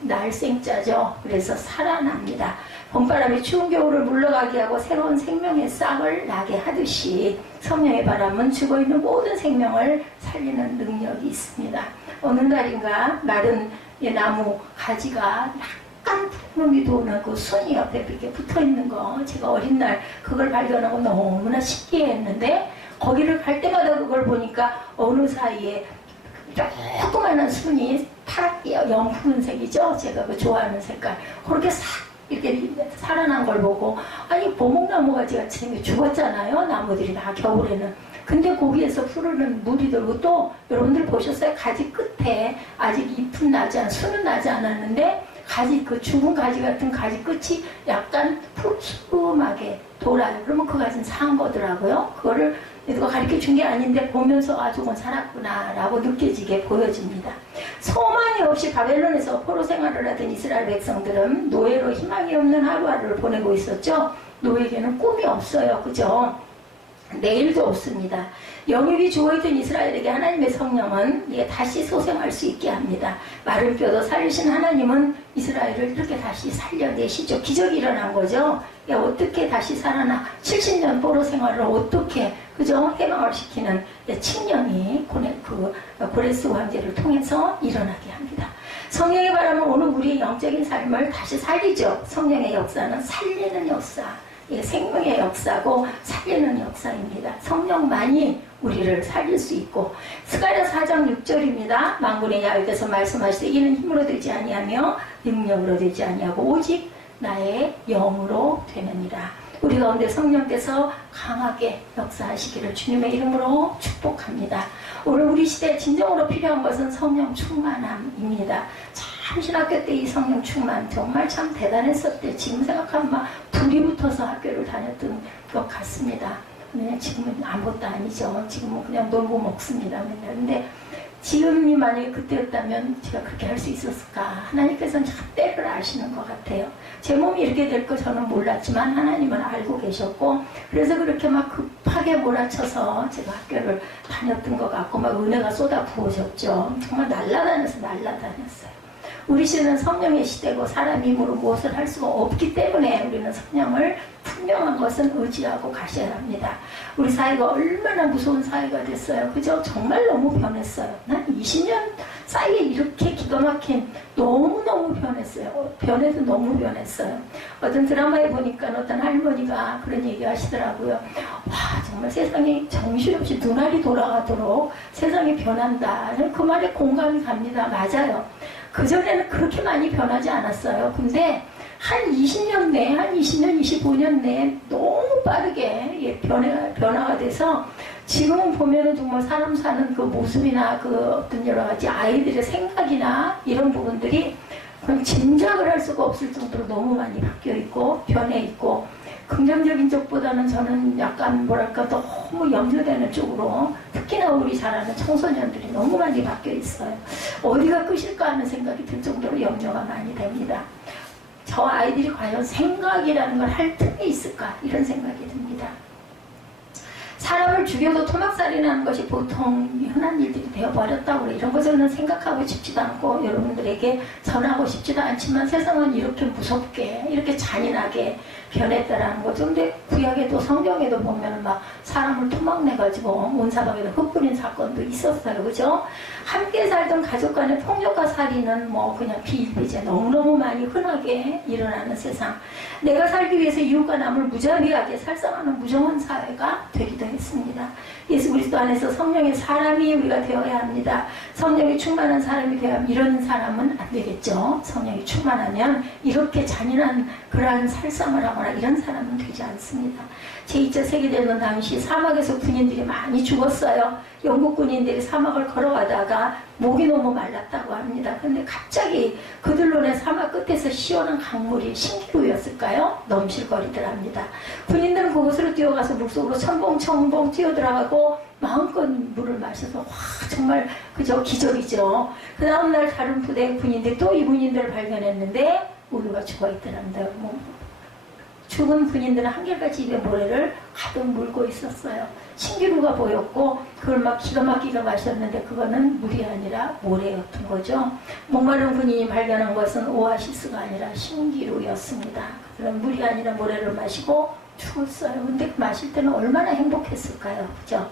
날생자죠. 그래서 살아납니다. 봄바람이 추운 겨울을 물러가게 하고 새로운 생명의 싹을 나게 하듯이 성령의 바람은 죽어있는 모든 생명을 살리는 능력이 있습니다. 어느 날인가 마른 나무 가지가 약간 푸름이 도는 그 순이 옆에 이렇게 붙어있는 거 제가 어린 날 그걸 발견하고 너무나 신기했는데 거기를 갈 때마다 그걸 보니까 어느 사이에 조그마한 순이 파랗게 연푸른색이죠. 제가 그 좋아하는 색깔. 그렇게 싹 이렇게 살아난 걸 보고 아니 보목나무 가지가 지금 죽었잖아요. 나무들이 다 겨울에는. 근데 거기에서 흐르는 물이 들고 또 여러분들 보셨어요? 가지 끝에 아직 잎은 나지 않, 순은 나지 않았는데 가지 그 죽은 가지 같은 가지 끝이 약간 푸르스름하게 돌아요. 그러면 그 가지는 산 거더라고요. 그거를 누가 가르쳐 준 게 아닌데 보면서 저건 살았구나 라고 느껴지게 보여집니다. 소망이 없이 바벨론에서 포로 생활을 하던 이스라엘 백성들은 노예로 희망이 없는 하루하루를 보내고 있었죠. 노예에게는 꿈이 없어요. 그죠? 내일도 없습니다. 영입이 죽어있던 이스라엘에게 하나님의 성령은 다시 소생할 수 있게 합니다. 마른 뼈도 살리신 하나님은 이스라엘을 이렇게 다시 살려내시죠. 기적이 일어난 거죠. 어떻게 다시 살아나 70년 포로 생활을 어떻게 그죠? 해방을 시키는 칙령이 고레스 황제를 통해서 일어나게 합니다. 성령의 바람은 오늘 우리의 영적인 삶을 다시 살리죠. 성령의 역사는 살리는 역사, 생명의 역사고 살리는 역사입니다. 성령만이 우리를 살릴 수 있고 스가랴 4장 6절입니다. 만군의 야훼께서 말씀하시되 이는 힘으로 되지 아니하며 능력으로 되지 아니하고 오직 나의 영으로 되느니라. 우리 가운데 성령께서 강하게 역사하시기를 주님의 이름으로 축복합니다. 오늘 우리 시대에 진정으로 필요한 것은 성령 충만함입니다. 참 신학교 때 이 성령 충만 정말 참 대단했었대. 지금 생각하면 막 불이 붙어서 학교를 다녔던 것 같습니다. 지금은 아무것도 아니죠. 지금은 그냥 놀고 먹습니다. 근데 지금이 만약에 그때였다면 제가 그렇게 할 수 있었을까? 하나님께서는 참 때를 아시는 것 같아요. 제 몸이 이렇게 될 거 저는 몰랐지만 하나님은 알고 계셨고 그래서 그렇게 막 급하게 몰아쳐서 제가 학교를 다녔던 것 같고 막 은혜가 쏟아 부어졌죠. 정말 날라다녔어요. 우리 시대는 성령의 시대고 사람 힘으로 무엇을 할 수가 없기 때문에 우리는 성령을 분명한 것은 의지하고 가셔야 합니다. 우리 사회가 얼마나 무서운 사회가 됐어요. 그죠? 정말 너무 변했어요. 난 20년 사이에 이렇게 기가 막힌 너무너무 변했어요. 변해도 너무 변했어요. 어떤 드라마에 보니까 어떤 할머니가 그런 얘기 하시더라고요. 와 정말 세상이 정신없이 눈알이 돌아가도록 세상이 변한다. 그 말에 공감이 갑니다. 맞아요. 그전에는 그렇게 많이 변하지 않았어요. 근데 한 20년 내에, 한 20년, 25년 내에 너무 빠르게 변화가 돼서 지금은 보면은 정말 사람 사는 그 모습이나 그 어떤 여러 가지 아이들의 생각이나 이런 부분들이 그냥 짐작을 할 수가 없을 정도로 너무 많이 바뀌어 있고 변해 있고 긍정적인 쪽보다는 저는 약간 뭐랄까 너무 염려되는 쪽으로 특히나 우리 잘 아는 청소년들이 너무 많이 바뀌어 있어요. 어디가 끝일까 하는 생각이 들 정도로 염려가 많이 됩니다. 저 아이들이 과연 생각이라는 걸 할 틈이 있을까 이런 생각이 듭니다. 사람을 죽여도 토막살이라는 것이 보통 흔한 일들이 되어버렸다고 그래. 이런 거 저는 생각하고 싶지도 않고 여러분들에게 전하고 싶지도 않지만 세상은 이렇게 무섭게 이렇게 잔인하게 변했다라는 거죠. 근데 구약에도 성경에도 보면 막 사람을 토막내가지고 온 사방에도 흩뿌린 사건도 있었어요. 그죠? 함께 살던 가족 간의 폭력과 살인은 뭐 그냥 비일비재 너무너무 많이 흔하게 일어나는 세상. 내가 살기 위해서 이웃과 남을 무자비하게 살상하는 무정한 사회가 되기도 했습니다. 예수 그리스도 안에서 성령의 사람이 우리가 되어야 합니다. 성령이 충만한 사람이 되어야 합니다. 이런 사람은 안 되겠죠. 성령이 충만하면 이렇게 잔인한 그러한 살상을 하거나 이런 사람은 되지 않습니다. 제2차 세계대전 당시 사막에서 군인들이 많이 죽었어요. 영국 군인들이 사막을 걸어가다가 목이 너무 말랐다고 합니다. 근데 갑자기 그들로의 사막 끝에서 시원한 강물이 신기루였을까요? 넘실거리더랍니다. 군인들은 그곳으로 뛰어가서 물속으로 첨벙첨벙 뛰어들어가고 마음껏 물을 마셔서 와 정말 그저 기적이죠. 그 다음날 다른 부대의 군인들이 또 이 군인들을 발견했는데 모두가 죽어있더랍니다. 죽은 군인들은 한결같이 입에 모래를 가득 물고 있었어요. 신기루가 보였고 그걸 막 기가 막히게 마셨는데 그거는 물이 아니라 모래였던 거죠. 목마른 군인이 발견한 것은 오아시스가 아니라 신기루였습니다. 그런 물이 아니라 모래를 마시고 죽었어요. 근데 그 마실 때는 얼마나 행복했을까요? 그죠?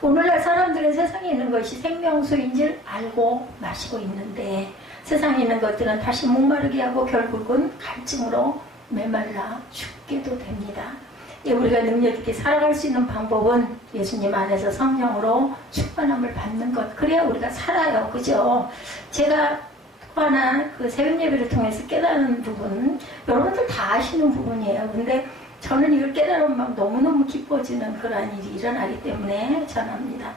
오늘날 사람들은 세상에 있는 것이 생명수인 줄 알고 마시고 있는데 세상에 있는 것들은 다시 목마르게 하고 결국은 갈증으로 메말라 죽게도 됩니다. 우리가 능력 있게 살아갈 수 있는 방법은 예수님 안에서 성령으로 충만함을 받는 것. 그래야 우리가 살아요. 그죠? 제가 하나 그 새벽 예배를 통해서 깨달은 부분, 여러분들 다 아시는 부분이에요. 근데 저는 이걸 깨달으면 막 너무너무 기뻐지는 그러한 일이 일어나기 때문에 전합니다.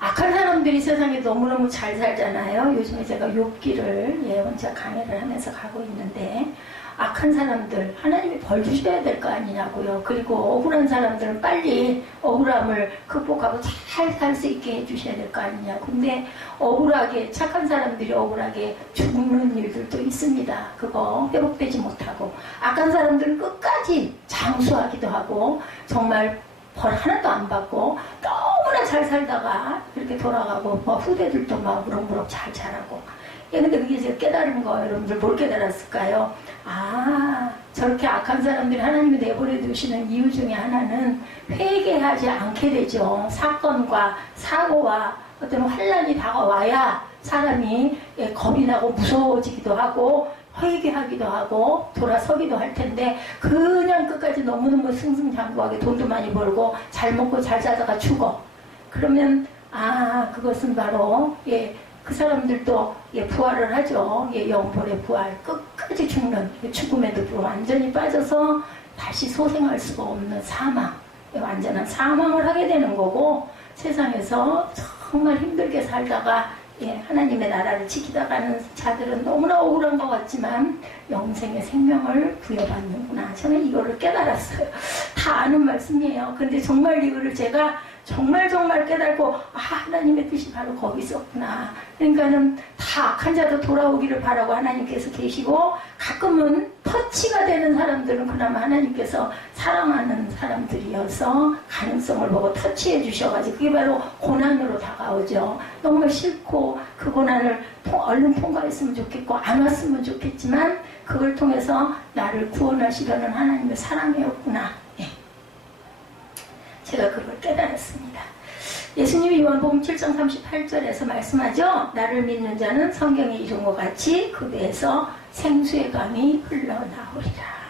악한 사람들이 세상에 너무너무 잘 살잖아요. 요즘에 제가 욥기를 혼자 강의를 하면서 가고 있는데 악한 사람들 하나님이 벌 주셔야 될 거 아니냐고요. 그리고 억울한 사람들은 빨리 억울함을 극복하고 잘 살 수 있게 해주셔야 될 거 아니냐고. 근데 억울하게 착한 사람들이 억울하게 죽는 일들도 있습니다. 그거 회복되지 못하고 악한 사람들은 끝까지 장수하기도 하고 정말 벌 하나도 안 받고 너무나 잘 살다가 이렇게 돌아가고 뭐 후대들도 막 무럭무럭 잘 자라고. 근데 그게 제가 깨달은 거예요. 여러분들 뭘 깨달았을까요? 아, 저렇게 악한 사람들이 하나님이 내버려 두시는 이유 중에 하나는 회개하지 않게 되죠. 사건과 사고와 어떤 환란이 다가와야 사람이 겁이 나고 무서워지기도 하고 회개하기도 하고 돌아서기도 할 텐데 그냥 끝까지 너무너무 승승장구하게 돈도 많이 벌고 잘 먹고 잘 살다가 죽어. 그러면 그것은 바로 그 사람들도 부활을 하죠. 영혼의 부활. 끝까지 죽는 죽음에도 완전히 빠져서 다시 소생할 수가 없는 사망. 완전한 사망을 하게 되는 거고 세상에서 정말 힘들게 살다가 하나님의 나라를 지키다가는 자들은 너무나 억울한 것 같지만 영생의 생명을 부여받는구나. 저는 이거를 깨달았어요. 다 아는 말씀이에요. 근데 정말 이거를 제가 정말 깨달고 하나님의 뜻이 바로 거기 있었구나. 그러니까는 다 악한 자도 돌아오기를 바라고 하나님께서 계시고 가끔은 터치가 되는 사람들은 그나마 하나님께서 사랑하는 사람들이어서 가능성을 보고 터치해 주셔가지고 그게 바로 고난으로 다가오죠. 너무 싫고 그 고난을 얼른 통과했으면 좋겠고 안 왔으면 좋겠지만 그걸 통해서 나를 구원하시려는 하나님의 사랑이었구나. 제가 그걸 깨달았습니다. 예수님이 요한복음 7장 38절에서 말씀하죠. 나를 믿는 자는 성경에 이룬 것 같이 그 배에서 생수의 강이 흘러나오리라.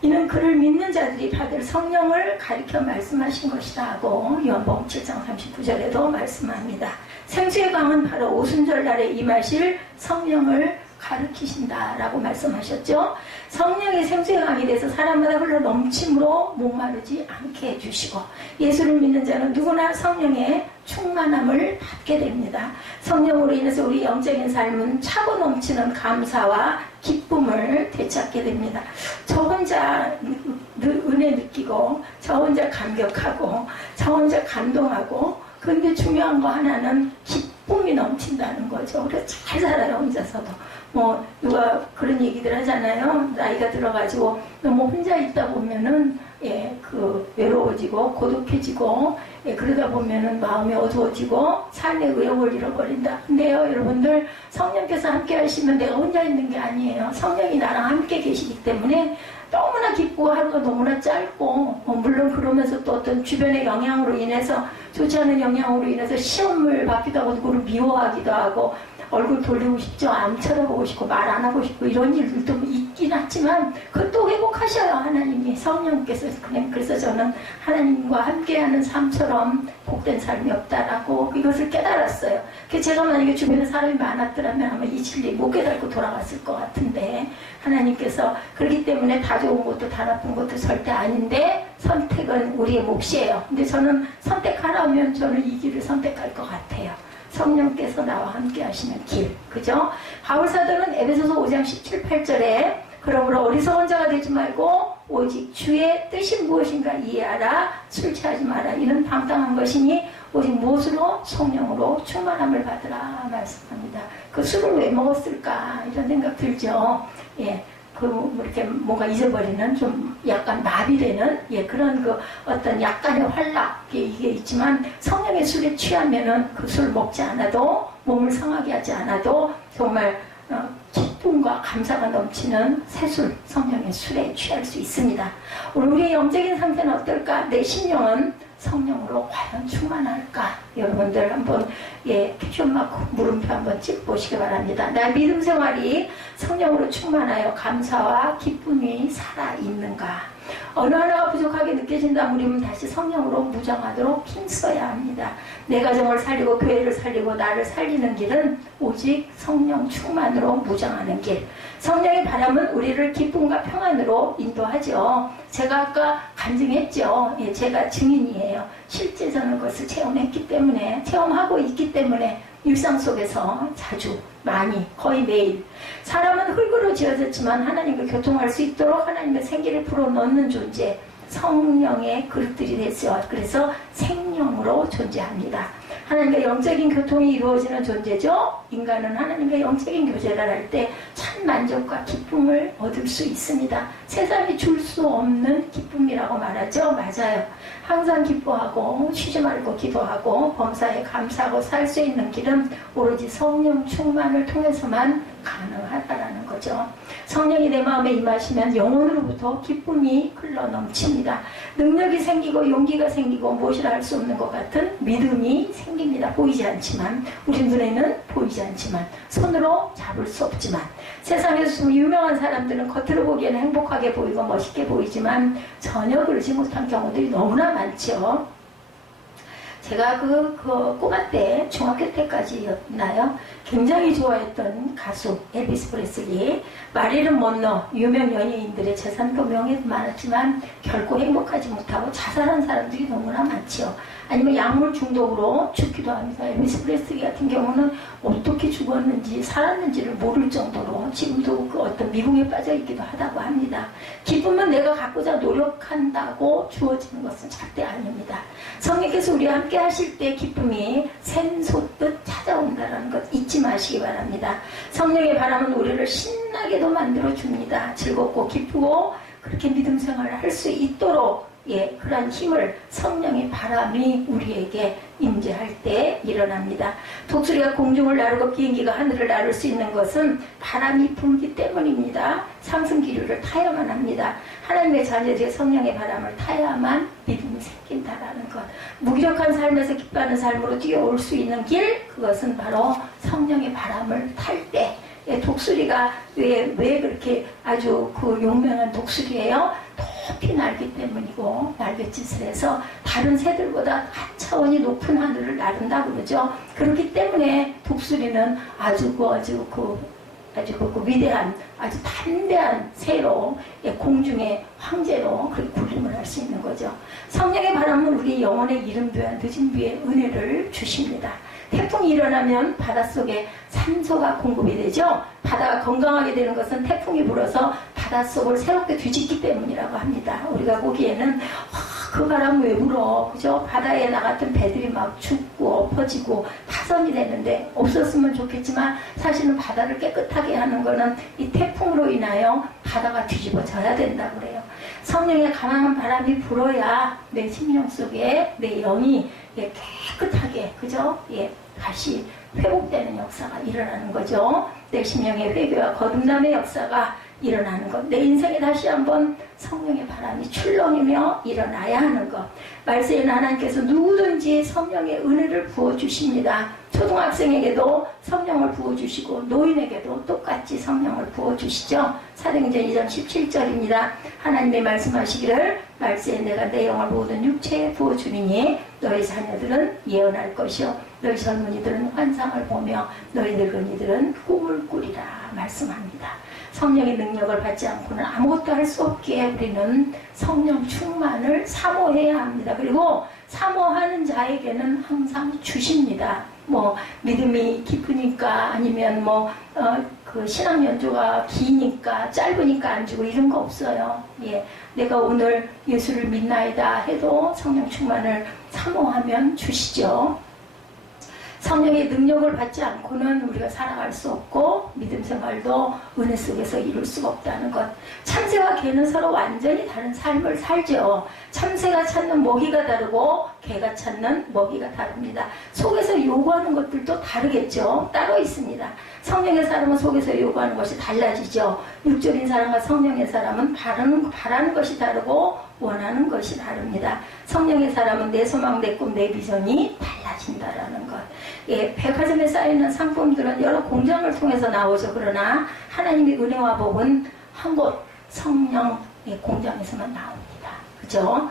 이는 그를 믿는 자들이 받을 성령을 가리켜 말씀하신 것이다 하고 요한복음 7장 39절에도 말씀합니다. 생수의 강은 바로 오순절날에 임하실 성령을 가르치신다라고 말씀하셨죠. 성령의 생수의 강이 돼서 사람마다 흘러 넘침으로 목마르지 않게 해주시고 예수를 믿는 자는 누구나 성령의 충만함을 받게 됩니다. 성령으로 인해서 우리 영적인 삶은 차고 넘치는 감사와 기쁨을 되찾게 됩니다. 저 혼자 은혜 느끼고 저 혼자 감격하고 저 혼자 감동하고 근데 중요한 거 하나는 기쁨이 넘친다는 거죠. 그래서 잘 살아요. 혼자서도 뭐 누가 그런 얘기들 하잖아요. 나이가 들어가지고 너무 혼자 있다 보면은 외로워지고 고독해지고 그러다 보면은 마음이 어두워지고 삶의 의욕을 잃어버린다. 근데요, 여러분들, 성령께서 함께 하시면 내가 혼자 있는 게 아니에요. 성령이 나랑 함께 계시기 때문에 너무나 기쁘고 하루가 너무나 짧고, 물론 그러면서 또 어떤 주변의 영향으로 인해서, 좋지 않은 영향으로 인해서 시험을 받기도 하고 누구를 미워하기도 하고 얼굴 돌리고 싶죠. 안 쳐다보고 싶고 말 안 하고 싶고 이런 일들도 있긴 하지만 그것도 회복하셔요. 하나님이, 성령께서. 그래서 저는 하나님과 함께하는 삶처럼 복된 삶이 없다라고 이것을 깨달았어요. 제가 만약에 주변에 사람이 많았더라면 아마 이 진리 못 깨닫고 돌아갔을 것 같은데, 하나님께서 그렇기 때문에 다 좋은 것도 다 나쁜 것도 절대 아닌데 선택은 우리의 몫이에요. 근데 저는 선택하라면 저는 이 길을 선택할 것 같아요. 성령께서 나와 함께 하시는 길, 그죠? 바울사도는 에베소서 5장 17, 8절에 그러므로 어리석은 자가 되지 말고 오직 주의 뜻이 무엇인가 이해하라. 술 취하지 마라. 이는 방탕한 것이니 오직 무엇으로? 성령으로 충만함을 받으라 말씀합니다. 그 술을 왜 먹었을까 이런 생각 들죠. 이렇게 뭔가 잊어버리는, 좀 약간 마비되는 그런 어떤 약간의 활락 이게 있지만, 성령의 술에 취하면은 그 술 먹지 않아도, 몸을 상하게 하지 않아도 정말 기쁨과 감사가 넘치는 새술, 성령의 술에 취할 수 있습니다. 우리의 영적인 상태는 어떨까? 내 심령은 성령으로 과연 충만할까? 여러분들 한번 퀴즈 마크 물음표 한번 찍보시기 바랍니다. 나의 믿음 생활이 성령으로 충만하여 감사와 기쁨이 살아있는가? 어느 하나가 부족하게 느껴진다면 우리는 다시 성령으로 무장하도록 힘써야 합니다. 내 가정을 살리고 교회를 살리고 나를 살리는 길은 오직 성령 충만으로 무장하는 길. 성령의 바람은 우리를 기쁨과 평안으로 인도하죠. 제가 아까 간증했죠. 제가 증인이에요. 실제 저는 그것을 체험했기 때문에, 체험하고 있기 때문에 일상 속에서 자주, 많이, 거의 매일. 사람은 흙으로 지어졌지만 하나님과 교통할 수 있도록 하나님의 생기를 불어넣는 존재, 성령의 그릇들이 됐어요. 그래서 생명으로 존재합니다. 하나님과 영적인 교통이 이루어지는 존재죠. 인간은 하나님과 영적인 교제를 할 때 참 만족과 기쁨을 얻을 수 있습니다. 세상이 줄 수 없는 기쁨이라고 말하죠. 맞아요. 항상 기뻐하고 쉬지 말고 기도하고 범사에 감사하고 살 수 있는 길은 오로지 성령 충만을 통해서만 가능하다라는 거죠. 성령이 내 마음에 임하시면 영혼으로부터 기쁨이 흘러 넘칩니다. 능력이 생기고 용기가 생기고 무엇이라 할 수 없는 것 같은 믿음이 생깁니다. 보이지 않지만, 우리 눈에는 보이지 않지만, 손으로 잡을 수 없지만, 세상에서 유명한 사람들은 겉으로 보기에는 행복하게 보이고 멋있게 보이지만 전혀 그러지 못한 경우들이 너무나 많죠. 제가 꼬마 때, 중학교 때까지였나요? 굉장히 좋아했던 가수 엘비스 프레슬리, 마릴린 먼로, 유명 연예인들의 재산도 명예도 많았지만 결코 행복하지 못하고 자살한 사람들이 너무나 많죠. 아니면 약물 중독으로 죽기도 합니다. 엘비스 프레슬리 같은 경우는 어떻게 죽었는지 살았는지를 모를 정도로 지금도 그 어떤 미궁에 빠져 있기도 하다고 합니다. 기쁨은 내가 갖고자 노력한다고 주어지는 것은 절대 아닙니다. 성령께서 우리와 함께 하실 때 기쁨이 샘솟듯 찾아온다는 것 잊지 마시기 바랍니다. 성령의 바람은 우리를 신나게도 만들어 줍니다. 즐겁고 기쁘고 그렇게 믿음 생활을 할 수 있도록 그러한 힘을 성령의 바람이 우리에게 임재할 때 일어납니다. 독수리가 공중을 나르고 비행기가 하늘을 나를 수 있는 것은 바람이 불기 때문입니다. 상승기류를 타야만 합니다. 하나님의 자녀들의 성령의 바람을 타야만 믿음이 생긴다라는 것. 무기력한 삶에서 기뻐하는 삶으로 뛰어올 수 있는 길, 그것은 바로 성령의 바람을 탈 때. 독수리가 왜 그렇게 아주 용맹한 독수리예요? 높이 날기 때문이고, 날갯짓을 해서 다른 새들보다 한 차원이 높은 하늘을 나른다 그러죠. 그렇기 때문에 독수리는 아주 위대한, 아주 담대한 새로 공중의 황제로 그렇게 군림을 할 수 있는 거죠. 성령의 바람은 우리 영혼의 이른비와 늦은비의 은혜를 주십니다. 태풍이 일어나면 바닷속에 산소가 공급이 되죠. 바다가 건강하게 되는 것은 태풍이 불어서 바닷속을 새롭게 뒤집기 때문이라고 합니다. 우리가 보기에는 그 바람 왜 불어? 그죠? 바다에 나갔던 배들이 막 죽고 엎어지고 파손이 되는데 없었으면 좋겠지만 사실은 바다를 깨끗하게 하는 거는 이 태풍으로 인하여 바다가 뒤집어져야 된다고 그래요. 성령의 강한 바람이 불어야 내 심령 속에 내 영이 깨끗하게, 그죠? 다시 회복되는 역사가 일어나는 거죠. 내 심령의 회개와 거듭남의 역사가 일어나는 것. 내 인생에 다시 한번 성령의 바람이 출렁이며 일어나야 하는 것. 말세에는 하나님께서 누구든지 성령의 은혜를 부어주십니다. 초등학생에게도 성령을 부어주시고 노인에게도 똑같이 성령을 부어주시죠. 사도행전 2장 17절입니다. 하나님의 말씀하시기를 말세에 내가 내 영을 모든 육체에 부어주리니 너희 자녀들은 예언할 것이요 너희 젊은이들은 환상을 보며 너희 늙은이들은 꿈을 꾸리라 말씀합니다. 성령의 능력을 받지 않고는 아무것도 할 수 없기에 우리는 성령 충만을 사모해야 합니다. 그리고 사모하는 자에게는 항상 주십니다. 뭐 믿음이 깊으니까 아니면 그 신앙 연조가 기니까 짧으니까 안 주고 이런 거 없어요. 내가 오늘 예수를 믿나이다 해도 성령 충만을 사모하면 주시죠. 성령의 능력을 받지 않고는 우리가 살아갈 수 없고 믿음 생활도 은혜 속에서 이룰 수가 없다는 것. 참새와 개는 서로 완전히 다른 삶을 살죠. 참새가 찾는 먹이가 다르고 개가 찾는 먹이가 다릅니다. 속에서 요구하는 것들도 다르겠죠. 따로 있습니다. 성령의 사람은 속에서 요구하는 것이 달라지죠. 육적인 사람과 성령의 사람은 바라는 것이 다르고 원하는 것이 다릅니다. 성령의 사람은 내 소망, 내 꿈, 내 비전이 달라진다라는 것. 백화점에 쌓이는 상품들은 여러 공장을 통해서 나오죠. 그러나 하나님의 은혜와 복은 한 곳 성령의 공장에서만 나옵니다. 그죠?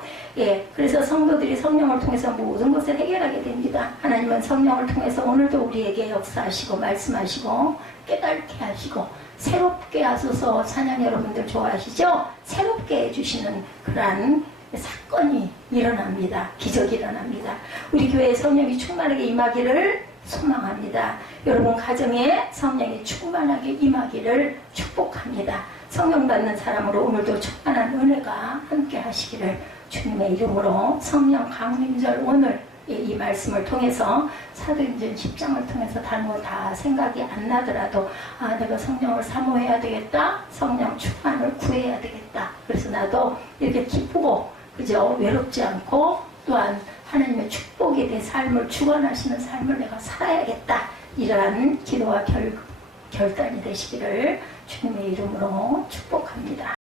그래서 성도들이 성령을 통해서 모든 것을 해결하게 됩니다. 하나님은 성령을 통해서 오늘도 우리에게 역사하시고 말씀하시고 깨닫게 하시고 새롭게 하소서. 찬양 여러분들 좋아하시죠? 새롭게 해주시는 그러한 사건이 일어납니다. 기적이 일어납니다. 우리 교회에 성령이 충만하게 임하기를 소망합니다. 여러분 가정에 성령이 충만하게 임하기를 축복합니다. 성령 받는 사람으로 오늘도 충만한 은혜가 함께 하시기를 주님의 이름으로 성령 강림절 오늘 이 말씀을 통해서 사도행전 10장을 통해서 다른 거 다 생각이 안 나더라도 내가 성령을 사모해야 되겠다. 성령 충만을 구해야 되겠다. 그래서 나도 이렇게 기쁘고 그죠? 외롭지 않고 또한 하나님의 축복에 대해 삶을 주관하시는 삶을 내가 살아야겠다. 이러한 기도와 결단이 되시기를 주님의 이름으로 축복합니다.